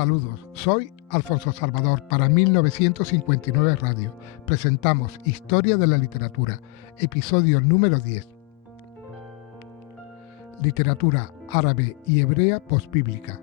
Saludos, soy Alfonso Salvador para 1959 Radio. Presentamos Historia de la Literatura, episodio número 10. Literatura árabe y hebrea postbíblica.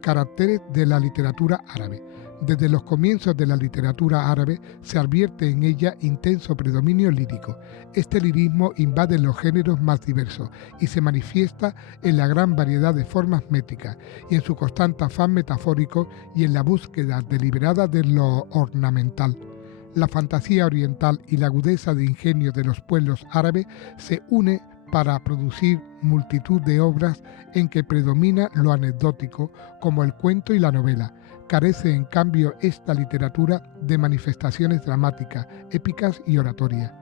Caracteres de la literatura árabe. Desde los comienzos de la literatura árabe se advierte en ella intenso predominio lírico. Este lirismo invade los géneros más diversos y se manifiesta en la gran variedad de formas métricas y en su constante afán metafórico y en la búsqueda deliberada de lo ornamental. La fantasía oriental y la agudeza de ingenio de los pueblos árabes se une para producir multitud de obras en que predomina lo anecdótico, como el cuento y la novela. Carece en cambio esta literatura de manifestaciones dramáticas, épicas y oratorias.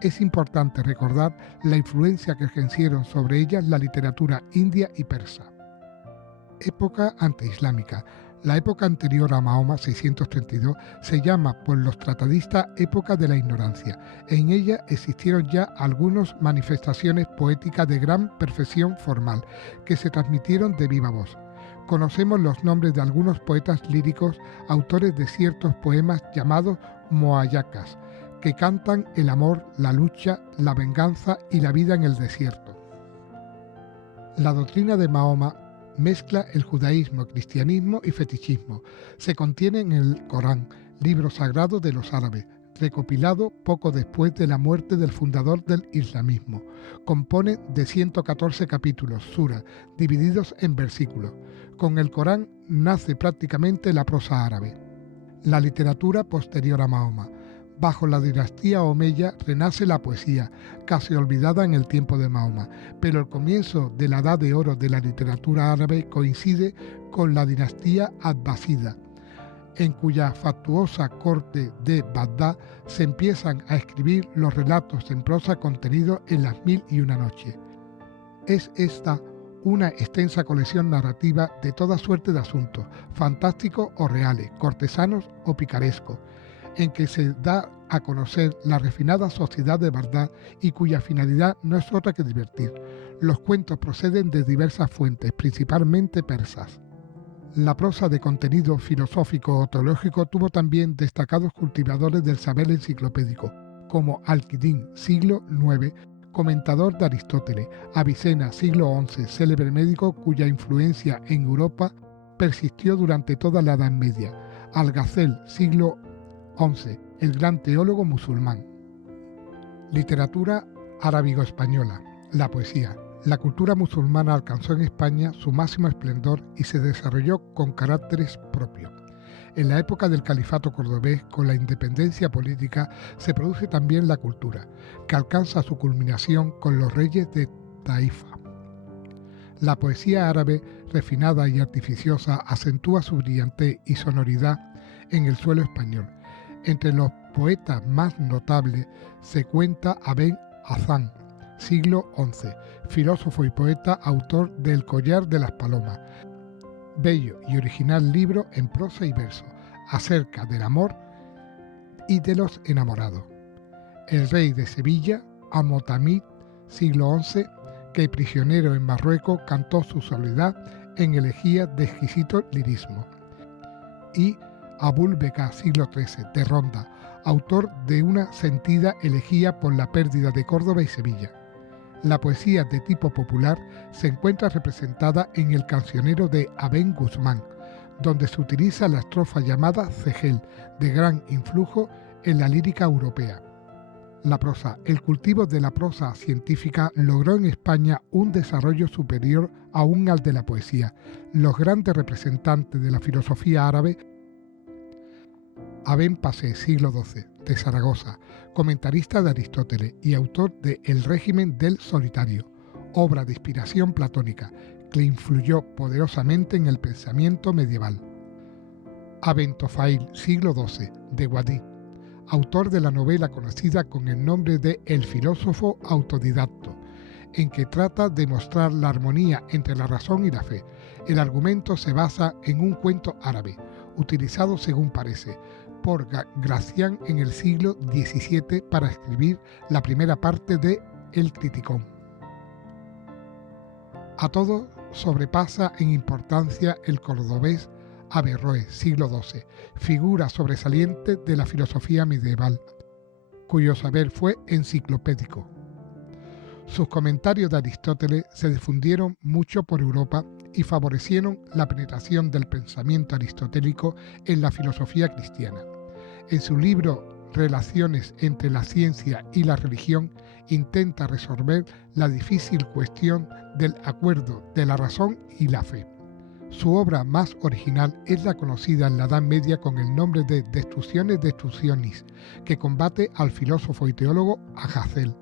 Es importante recordar la influencia que ejercieron sobre ellas la literatura india y persa. Época anteislámica. La época anterior a Mahoma, 632, se llama por los tratadistas época de la ignorancia. En ella existieron ya algunas manifestaciones poéticas de gran perfección formal, que se transmitieron de viva voz. Conocemos los nombres de algunos poetas líricos, autores de ciertos poemas llamados moayakas, que cantan el amor, la lucha, la venganza y la vida en el desierto. La doctrina de Mahoma mezcla el judaísmo, cristianismo y fetichismo. Se contiene en el Corán, libro sagrado de los árabes, recopilado poco después de la muerte del fundador del islamismo. Compone de 114 capítulos, suras, divididos en versículos. Con el Corán nace prácticamente la prosa árabe. La literatura posterior a Mahoma. Bajo la dinastía omeya renace la poesía, casi olvidada en el tiempo de Mahoma, pero el comienzo de la edad de oro de la literatura árabe coincide con la dinastía abbasida, en cuya fastuosa corte de Bagdad se empiezan a escribir los relatos en prosa contenidos en las Mil y una noches. Es esta una extensa colección narrativa de toda suerte de asuntos, fantásticos o reales, cortesanos o picarescos, en que se da a conocer la refinada sociedad de Bagdad y cuya finalidad no es otra que divertir. Los cuentos proceden de diversas fuentes, principalmente persas. La prosa de contenido filosófico o teológico tuvo también destacados cultivadores del saber enciclopédico, como Al-Qidín, siglo IX, comentador de Aristóteles, Avicena, siglo XI, célebre médico cuya influencia en Europa persistió durante toda la Edad Media, Al-Ghazal, siglo XI, el gran teólogo musulmán. Literatura arábigo-española. La poesía. La cultura musulmana alcanzó en España su máximo esplendor y se desarrolló con caracteres propios. En la época del califato cordobés, con la independencia política, se produce también la cultura, que alcanza su culminación con los reyes de Taifa. La poesía árabe, refinada y artificiosa, acentúa su brillantez y sonoridad en el suelo español. Entre los poetas más notables se cuenta a Ben Hazán, siglo XI, filósofo y poeta, autor del Collar de las Palomas, bello y original libro en prosa y verso, acerca del amor y de los enamorados. El rey de Sevilla, Amotamid, siglo XI, que prisionero en Marruecos cantó su soledad en elegías de exquisito lirismo. Y Abul Beka, siglo XIII, de Ronda, autor de una sentida elegía por la pérdida de Córdoba y Sevilla. La poesía de tipo popular se encuentra representada en el cancionero de Aben Guzmán, donde se utiliza la estrofa llamada cejel, de gran influjo en la lírica europea. La prosa. El cultivo de la prosa científica logró en España un desarrollo superior aún al de la poesía. Los grandes representantes de la filosofía árabe, Aben Pasé, siglo XII, de Zaragoza, comentarista de Aristóteles y autor de El régimen del solitario, obra de inspiración platónica, que influyó poderosamente en el pensamiento medieval. Aben Tofail, siglo XII, de Guadix, autor de la novela conocida con el nombre de El filósofo autodidacto, en que trata de mostrar la armonía entre la razón y la fe. El argumento se basa en un cuento árabe, utilizado según parece por Gracián en el siglo XVII para escribir la primera parte de El Criticón. A todos sobrepasa en importancia el cordobés Averroes, siglo XII, figura sobresaliente de la filosofía medieval, cuyo saber fue enciclopédico. Sus comentarios de Aristóteles se difundieron mucho por Europa y favorecieron la penetración del pensamiento aristotélico en la filosofía cristiana. En su libro Relaciones entre la ciencia y la religión intenta resolver la difícil cuestión del acuerdo de la razón y la fe. Su obra más original es la conocida en la Edad Media con el nombre de Destrucciones Destructionis, que combate al filósofo y teólogo Ahazel.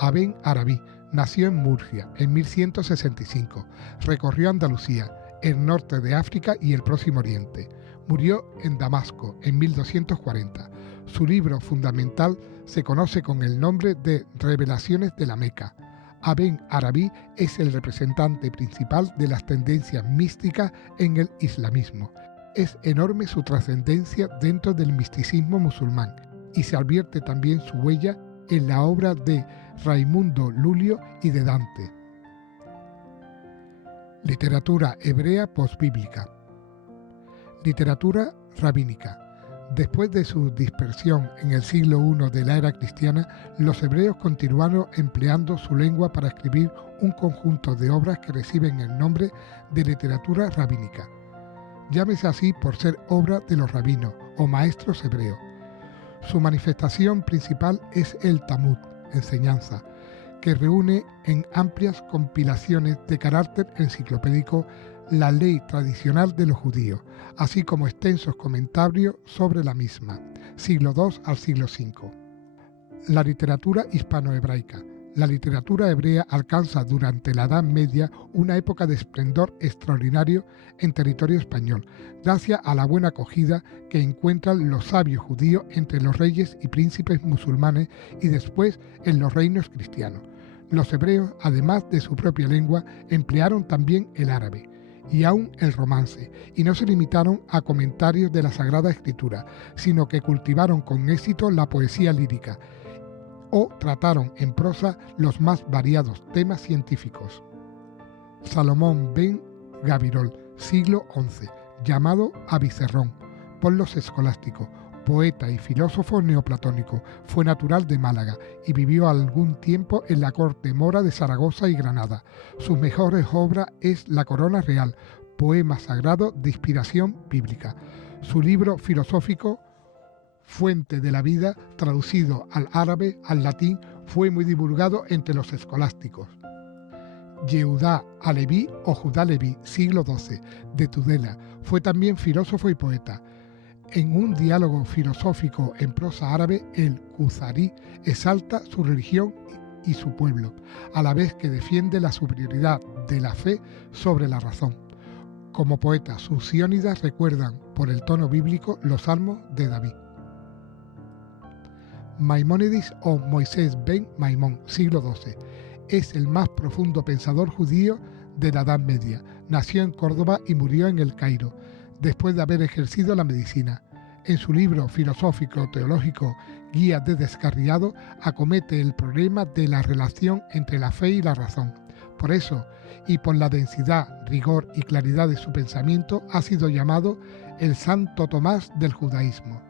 Aben Arabí nació en Murcia en 1165, recorrió Andalucía, el norte de África y el Próximo Oriente. Murió en Damasco en 1240. Su libro fundamental se conoce con el nombre de Revelaciones de la Meca. Aben Arabí es el representante principal de las tendencias místicas en el islamismo. Es enorme su trascendencia dentro del misticismo musulmán y se advierte también su huella en la obra de Raimundo Lulio y de Dante. Literatura hebrea posbíblica. Literatura rabínica. Después de su dispersión en el siglo I de la era cristiana, los hebreos continuaron empleando su lengua para escribir un conjunto de obras que reciben el nombre de literatura rabínica. Llámese así por ser obra de los rabinos o maestros hebreos. Su manifestación principal es el Talmud, enseñanza, que reúne en amplias compilaciones de carácter enciclopédico la ley tradicional de los judíos, así como extensos comentarios sobre la misma, siglo II al siglo V. La literatura hispanohebraica. La literatura hebrea alcanza durante la Edad Media una época de esplendor extraordinario en territorio español, gracias a la buena acogida que encuentran los sabios judíos entre los reyes y príncipes musulmanes y después en los reinos cristianos. Los hebreos, además de su propia lengua, emplearon también el árabe y aún el romance, y no se limitaron a comentarios de la Sagrada Escritura, sino que cultivaron con éxito la poesía lírica, o trataron en prosa los más variados temas científicos. Salomón ben Gabirol, siglo XI, llamado Abicerrón por los escolásticos, poeta y filósofo neoplatónico, fue natural de Málaga y vivió algún tiempo en la corte mora de Zaragoza y Granada. Sus mejores obras es La Corona Real, poema sagrado de inspiración bíblica. Su libro filosófico Fuente de la Vida, traducido al árabe, al latín, fue muy divulgado entre los escolásticos. Yehudá Aleví o Judá Leví, siglo XII, de Tudela, fue también filósofo y poeta. En un diálogo filosófico en prosa árabe, el Kuzarí exalta su religión y su pueblo, a la vez que defiende la superioridad de la fe sobre la razón. Como poeta, sus siónidas recuerdan, por el tono bíblico, los salmos de David. Maimónides o Moisés ben Maimón, siglo XII, es el más profundo pensador judío de la Edad Media. Nació en Córdoba y murió en El Cairo, después de haber ejercido la medicina. En su libro filosófico-teológico Guía de Descarriado, acomete el problema de la relación entre la fe y la razón. Por eso, y por la densidad, rigor y claridad de su pensamiento, ha sido llamado el Santo Tomás del judaísmo.